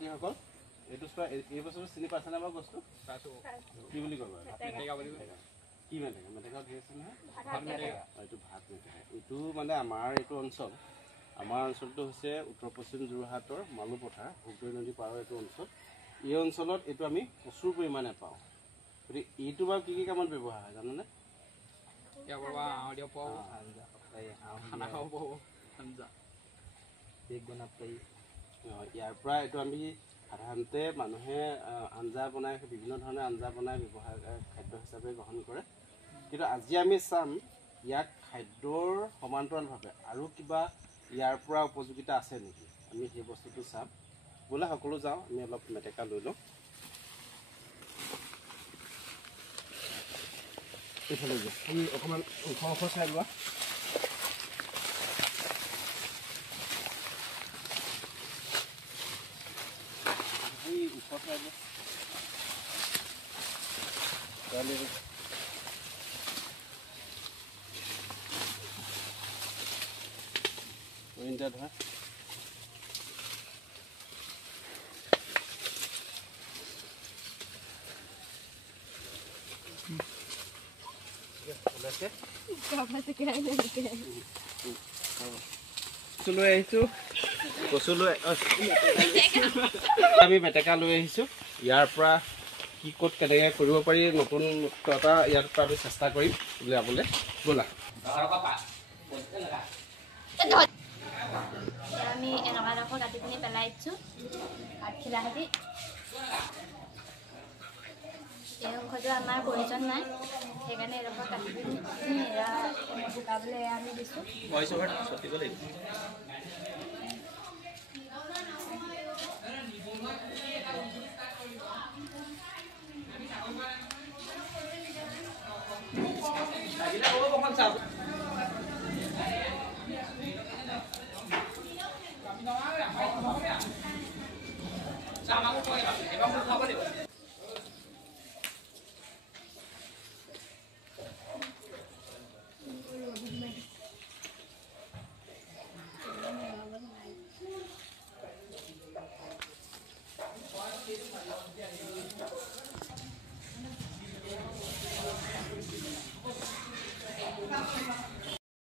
পাতিসকল এইটো চোৱা এই বছৰ চিনি পাইছেনে বাৰু বস্তু কি বুলি কয় কি মেটেকা মেটেকা ধৰি আছে নহয় এইটো ভাত মেটেকা এইটো মানে আমাৰ এইটো অঞ্চল আমাৰ অঞ্চলটো হৈছে উত্তৰ পশ্চিম যোৰহাটৰ মালুপথাৰ ভোগদৈ নদী পাৰৰ এইটো অঞ্চল এই অঞ্চলত এইটো আমি প্ৰচুৰ পৰিমাণে পাওঁ গতিকে এইটো বাৰু কি কামত ব্যৱহাৰ হয় জানেনে ইয়াৰ পৰা এইটো আমি সাধাৰণতে মানুহে আঞ্জা বনাই বিভিন্ন ধৰণৰ আঞ্জা বনাই ব্যৱহাৰ খাদ্য হিচাপে গ্ৰহণ কৰে কিন্তু আজি আমি চাম ইয়াক খাদ্যৰ সমান্তৰালভাৱে আৰু কিবা ইয়াৰ পৰা উপযোগিতা আছে নেকি আমি সেই বস্তুটো চাম বোলে সকলো যাওঁ আমি অলপ মেটেকা লৈ লওঁ এইফালে যে আমি অকণমান ওখ চাই লোৱা ধৰা আমি মেটেকা লৈ আহিছো ইয়াৰ পৰা কি ক'ত কেনেকৈ কৰিব পাৰি নতুন এটা ইয়াৰ পৰা আমি চেষ্টা কৰিম উলিয়াবলৈ ব'লা আমি এনেকুৱাডোখৰ কাটি পিনি পেলাই দিছোঁ আঠখিলাহেঁতি এই অংশটো আমাৰ প্ৰয়োজন নাই সেইকাৰণে এডোখৰ কাটি পিনি শুকাবলৈ আমি দিছোঁ